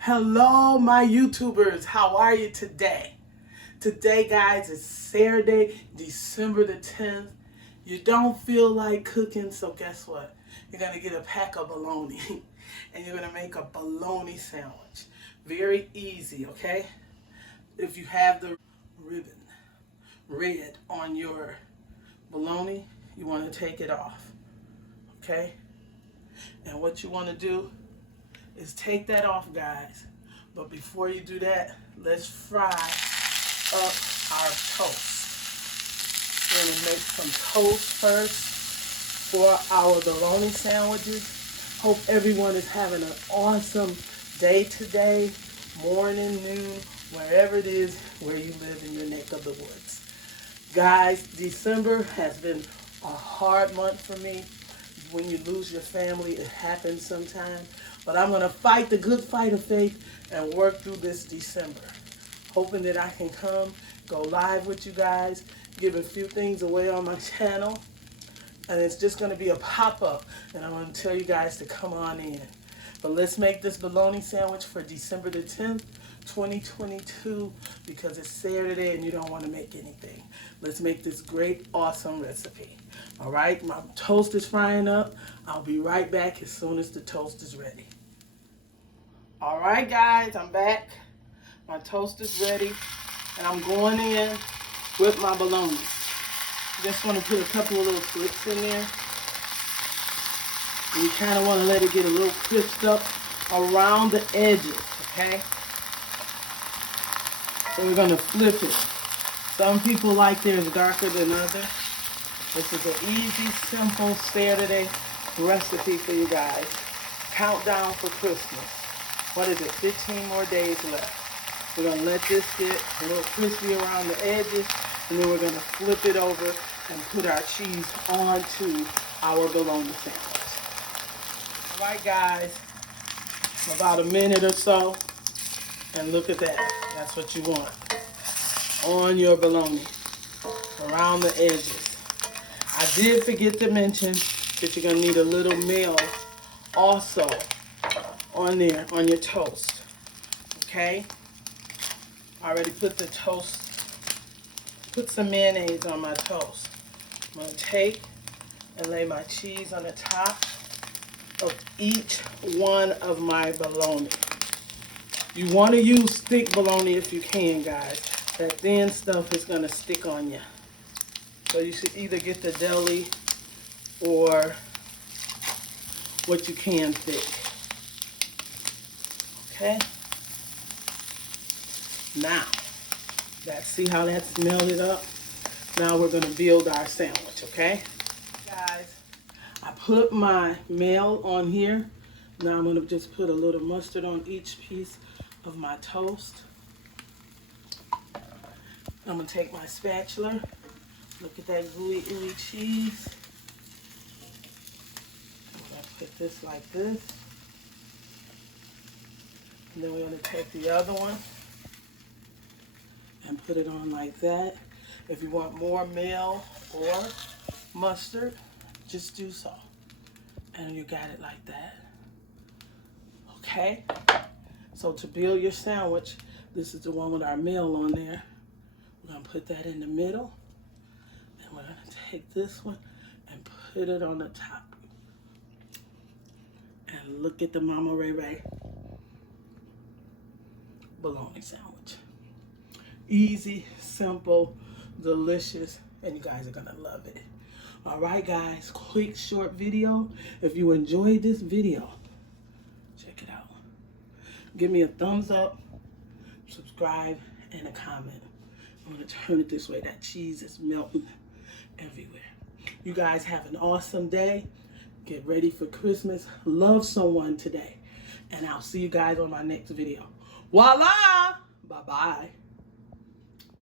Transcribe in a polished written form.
Hello, my YouTubers. How are you today? Today, guys, is Saturday, December the 10th. You don't feel like cooking, so guess what? You're going to get a pack of bologna, and you're going to make a bologna sandwich. Very easy, okay? If you have the ribbon red on your bologna, you want to take it off, okay? And what you want to do is take that off, guys. But before you do that, let's fry up our toast. We're going to make some toast first for our bologna sandwiches. Hope everyone is having an awesome day today, morning, noon, wherever it is where you live in your neck of the woods. Guys, December has been a hard month for me. When you lose your family, it happens sometimes. But I'm going to fight the good fight of faith and work through this December. Hoping that I can go live with you guys, give a few things away on my channel. And it's just going to be a pop-up. And I'm going to tell you guys to come on in. But let's make this bologna sandwich for December the 10th, 2022, because it's Saturday and you don't want to make anything. Let's make this great, awesome recipe. All right, my toast is frying up. I'll be right back as soon as the toast is ready. All right, guys, I'm back. My toast is ready, and I'm going in with my bologna. Just want to put a couple of little flicks in there. And you kind of want to let it get a little crisped up around the edges, okay? So we're going to flip it. Some people like theirs darker than others. This is an easy, simple Saturday recipe for you guys. Countdown for Christmas. What is it? 15 more days left. We're going to let this get a little crispy around the edges, and then we're going to flip it over and put our cheese onto our bologna sandwich. All right, guys. About a minute or so, and look at that. That's what you want on your bologna, around the edges. I did forget to mention that you're going to need a little mayo also on there, on your toast. Okay? I already put the toast, put some mayonnaise on my toast. I'm going to take and lay my cheese on the top of each one of my bologna. You want to use thick bologna if you can, guys. That thin stuff is going to stick on you. So you should either get the deli or what you can thick. Okay? Now, see how that's melted up? Now we're going to build our sandwich, okay? Guys, I put my mayo on here. Now I'm going to just put a little mustard on each piece of my toast. I'm going to take my spatula. Look at that gooey, ooey cheese. I'm going to put this like this. And then we're going to take the other one and put it on like that. If you want more mayo or mustard, just do so. And you got it like that. Okay? So to build your sandwich, this is the one with our mayo on there. We're going to put that in the middle. And we're going to take this one and put it on the top. And look at the Mama Ray Ray bologna sandwich. Easy, simple, delicious, and you guys are going to love it. All right, guys, quick, short video. If you enjoyed this video, check it out. Give me a thumbs up, subscribe, and a comment. I'm going to turn it this way. That cheese is melting everywhere. You guys have an awesome day. Get ready for Christmas. Love someone today. And I'll see you guys on my next video. Voila! Bye-bye.